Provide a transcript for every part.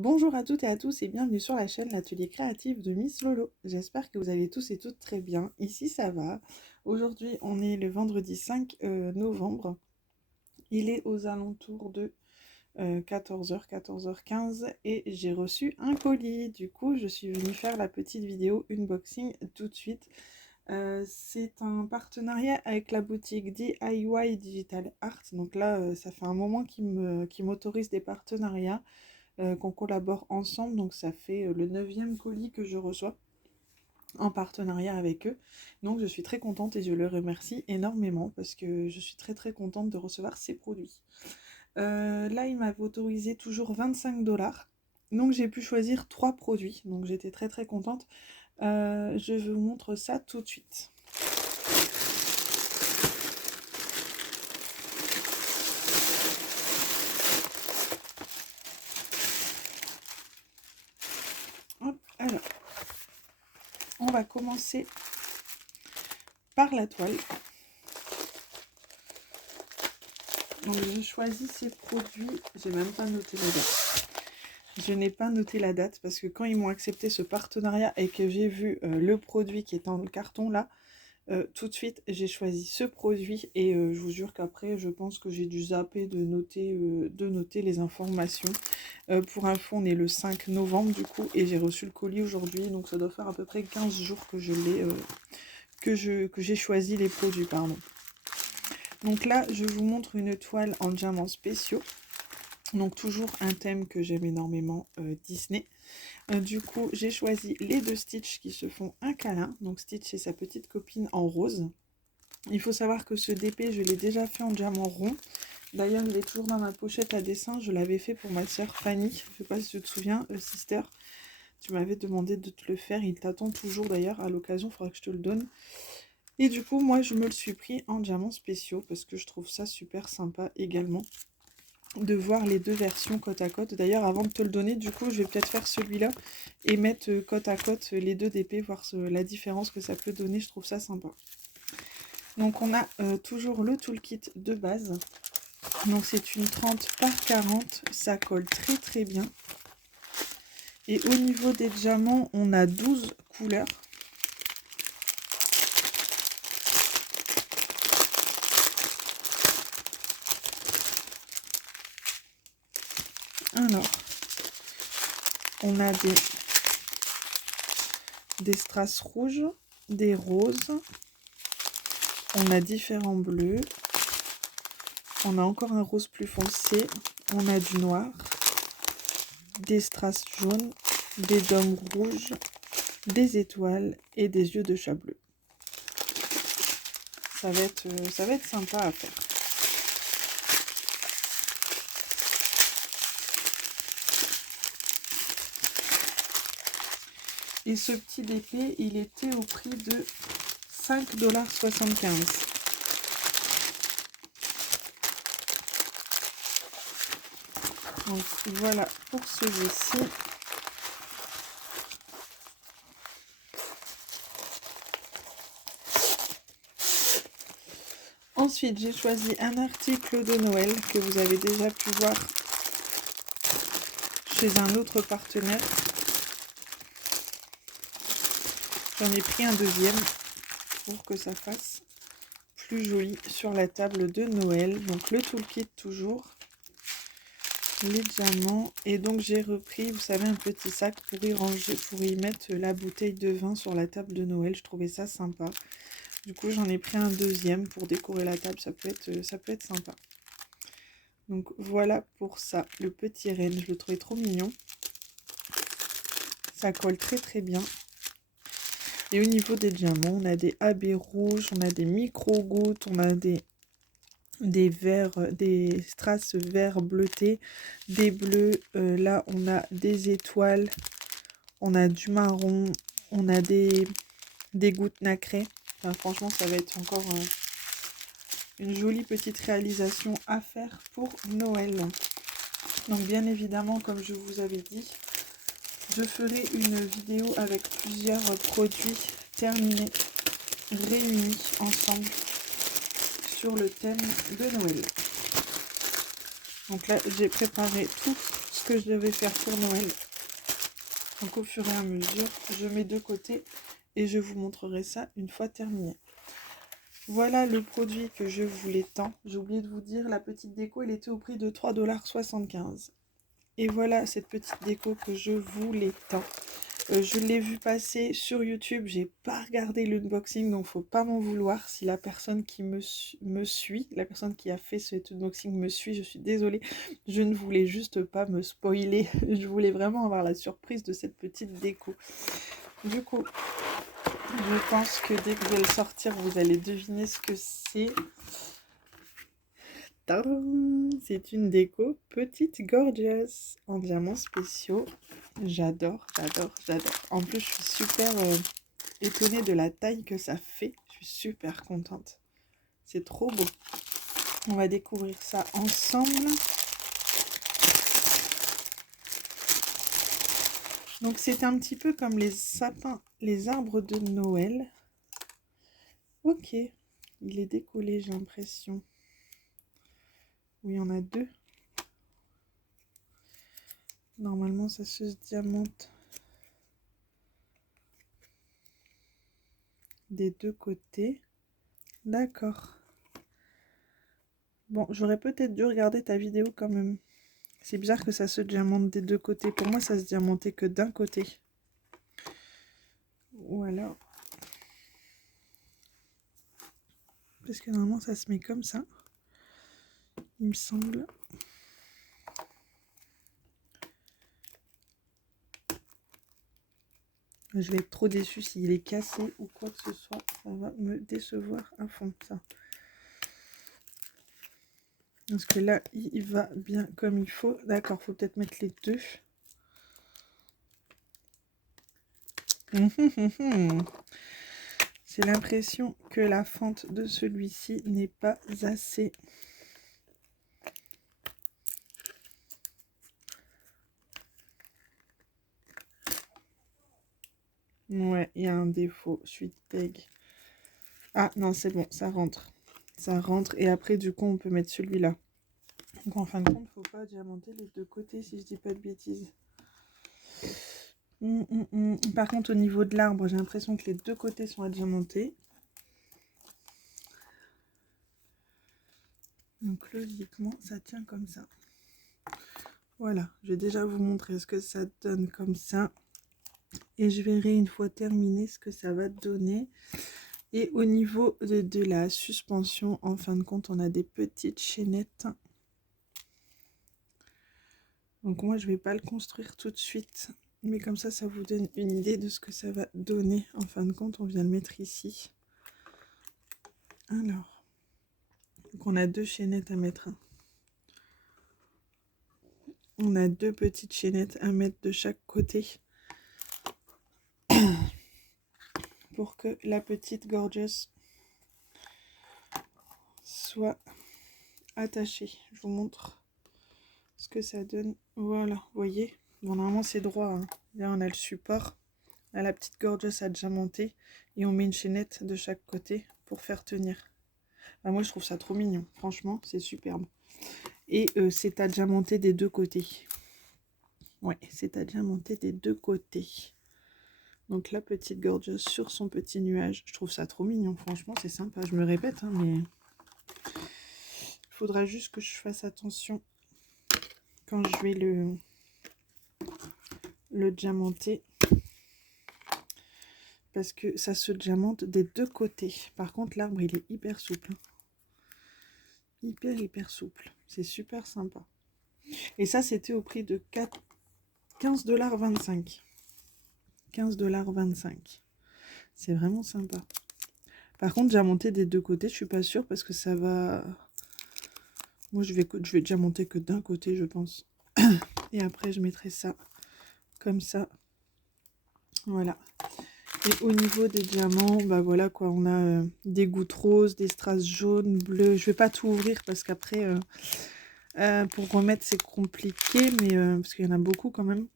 Bonjour à toutes et à tous et bienvenue sur la chaîne L'Atelier Créatif de Miss Lolo. J'espère que vous allez tous et toutes très bien. Ici ça va. Aujourd'hui on est le vendredi 5 novembre. Il est aux alentours de 14h, 14h15 et j'ai reçu un colis. Du coup je suis venue faire la petite vidéo unboxing tout de suite. C'est un partenariat avec la boutique DIY Digital Art. Donc là ça fait un moment qu'il m'autorise des partenariats. Qu'on collabore ensemble, donc ça fait le 9e colis que je reçois en partenariat avec eux. Donc je suis très contente et je le remercie énormément parce que je suis très contente de recevoir ces produits. Là il m'avait autorisé toujours 25 $, donc j'ai pu choisir 3 produits, donc j'étais très contente. Je vous montre ça tout de suite. Hop, alors on va commencer par la toile. Donc je choisis ces produits, j'ai même pas noté la date. Je n'ai pas noté la date parce que quand ils m'ont accepté ce partenariat et que j'ai vu le produit qui est dans le carton là, tout de suite j'ai choisi ce produit et je vous jure qu'après je pense que j'ai dû zapper de noter les informations. Pour info on est le 5 novembre du coup et j'ai reçu le colis aujourd'hui, donc ça doit faire à peu près 15 jours que je l'ai que j'ai choisi les produits, pardon. Donc là je vous montre une toile en diamants spéciaux. Donc toujours un thème que j'aime énormément, Disney. Du coup j'ai choisi les deux Stitch qui se font un câlin. Donc Stitch et sa petite copine en rose. Il faut savoir que ce DP je l'ai déjà fait en diamant rond. D'ailleurs il est toujours dans ma pochette à dessin. Je l'avais fait pour ma soeur Fanny. Je sais pas si tu te souviens, sister. Tu m'avais demandé de te le faire. Il t'attend toujours d'ailleurs, à l'occasion il faudra que je te le donne. Et du coup moi je me le suis pris en diamants spéciaux parce que je trouve ça super sympa également de voir les deux versions côte à côte. D'ailleurs avant de te le donner, du coup je vais peut-être faire celui-là et mettre côte à côte les deux DP, voir la différence que ça peut donner. Je trouve ça sympa. Donc on a toujours le toolkit de base. Donc c'est une 30 par 40, ça colle très bien. Et au niveau des diamants, on a 12 couleurs. Alors, on a des strass rouges, des roses, on a différents bleus, on a encore un rose plus foncé, on a du noir, des strass jaunes, des dômes rouges, des étoiles et des yeux de chat bleu. Ça va être sympa à faire. Et ce petit DP, il était au prix de 5,75 $. Donc voilà pour celui-ci. Ensuite, j'ai choisi un article de Noël que vous avez déjà pu voir chez un autre partenaire. J'en ai pris un deuxième pour que ça fasse plus joli sur la table de Noël. Donc le toolkit toujours, les diamants, et donc j'ai repris, vous savez, un petit sac pour y ranger, pour y mettre la bouteille de vin sur la table de Noël. Je trouvais ça sympa. Du coup j'en ai pris un deuxième pour décorer la table, ça peut être sympa. Donc voilà pour ça, le petit renne, je le trouvais trop mignon. Ça colle très bien. Et au niveau des diamants, on a des AB rouges, on a des micro-gouttes, on a des verts, des strass verts bleutés, des bleus. Là, on a des étoiles, on a du marron, on a des gouttes nacrées. Enfin, franchement, ça va être encore une jolie petite réalisation à faire pour Noël. Donc, bien évidemment, comme je vous avais dit, je ferai une vidéo avec plusieurs produits terminés, réunis ensemble sur le thème de Noël. Donc là, j'ai préparé tout ce que je devais faire pour Noël. Donc au fur et à mesure, je mets de côté et je vous montrerai ça une fois terminé. Voilà le produit que je voulais tant. J'ai oublié de vous dire, la petite déco, elle était au prix de 3,75 $. Et voilà cette petite déco que je voulais tant. Je l'ai vu passer sur YouTube, j'ai pas regardé l'unboxing, donc faut pas m'en vouloir si la personne qui me suit, la personne qui a fait cet unboxing me suit, je suis désolée, je ne voulais juste pas me spoiler, je voulais vraiment avoir la surprise de cette petite déco. Du coup, je pense que dès que je vais le sortir, vous allez deviner ce que c'est. C'est une déco petite gorgeous en diamants spéciaux. J'adore, j'adore, j'adore. En plus, je suis super étonnée de la taille que ça fait. Je suis super contente. C'est trop beau. On va découvrir ça ensemble. Donc, c'est un petit peu comme les sapins, les arbres de Noël. Ok. Il est décollé, j'ai l'impression. Oui, il y en a deux. Normalement, ça se diamante des deux côtés. D'accord. Bon, j'aurais peut-être dû regarder ta vidéo quand même. C'est bizarre que ça se diamante des deux côtés. Pour moi, ça se diamantait que d'un côté. Ou alors... Parce que normalement, ça se met comme ça. Il me semble. Je vais être trop déçue s'il est cassé ou quoi que ce soit. Ça va me décevoir à fond, ça. Parce que là, il va bien comme il faut. D'accord, faut peut-être mettre les deux. J'ai l'impression que la fente de celui-ci n'est pas assez. Ouais, il y a un défaut. Suite peg. Ah non, c'est bon, ça rentre. Ça rentre et après, du coup, on peut mettre celui-là. Donc en fin de compte, faut pas diamanter les deux côtés si je dis pas de bêtises. Par contre, au niveau de l'arbre, j'ai l'impression que les deux côtés sont à diamanter. Donc logiquement, ça tient comme ça. Voilà, je vais déjà vous montrer ce que ça donne comme ça. Et je verrai une fois terminé ce que ça va donner. Et au niveau de la suspension, en fin de compte, on a des petites chaînettes. Donc moi, je ne vais pas le construire tout de suite. Mais comme ça vous donne une idée de ce que ça va donner. En fin de compte, on vient le mettre ici. Alors, donc on a deux chaînettes à mettre. On a deux petites chaînettes à mettre de chaque côté. Pour que la petite gorgeous soit attachée. Je vous montre ce que ça donne. Voilà, vous voyez. Bon, normalement c'est droit. Hein. Là on a le support. Là, la petite gorgeous a diamanté. Et on met une chaînette de chaque côté pour faire tenir. Ah, moi je trouve ça trop mignon. Franchement, c'est superbe. Et c'est à diamanter des deux côtés. Ouais, c'est à diamanter des deux côtés. Donc la petite gorgeous sur son petit nuage. Je trouve ça trop mignon. Franchement, c'est sympa. Je me répète, hein, mais... Il faudra juste que je fasse attention quand je vais le diamanter. Parce que ça se diamante des deux côtés. Par contre, l'arbre, il est hyper souple. Hyper souple. C'est super sympa. Et ça, c'était au prix de 15,25 $. 15,25 $. C'est vraiment sympa. Par contre, diamanter des deux côtés, je suis pas sûre parce que ça va... Moi, je vais diamanter que d'un côté, je pense. Et après, je mettrai ça comme ça. Voilà. Et au niveau des diamants, bah voilà quoi, on a des gouttes roses, des strass jaunes, bleues. Je vais pas tout ouvrir parce qu'après, pour remettre, c'est compliqué, mais parce qu'il y en a beaucoup quand même.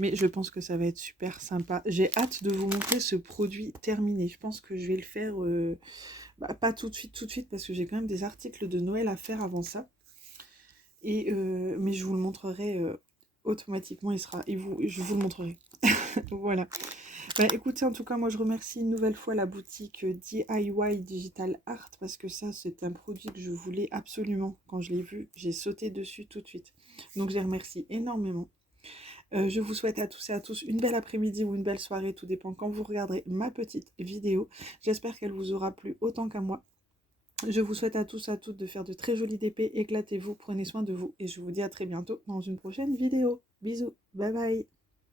Mais je pense que ça va être super sympa. J'ai hâte de vous montrer ce produit terminé. Je pense que je vais le faire, pas tout de suite, parce que j'ai quand même des articles de Noël à faire avant ça. Mais je vous le montrerai automatiquement, je vous le montrerai. Voilà. Bah, écoutez, en tout cas, moi je remercie une nouvelle fois la boutique DIY Digital Art parce que ça, c'est un produit que je voulais absolument. Quand je l'ai vu, j'ai sauté dessus tout de suite. Donc je les remercie énormément. Je vous souhaite à tous et à tous une belle après-midi ou une belle soirée, tout dépend quand vous regarderez ma petite vidéo. J'espère qu'elle vous aura plu autant qu'à moi. Je vous souhaite à tous et à toutes de faire de très jolies DP, éclatez-vous, prenez soin de vous et je vous dis à très bientôt dans une prochaine vidéo. Bisous, bye bye.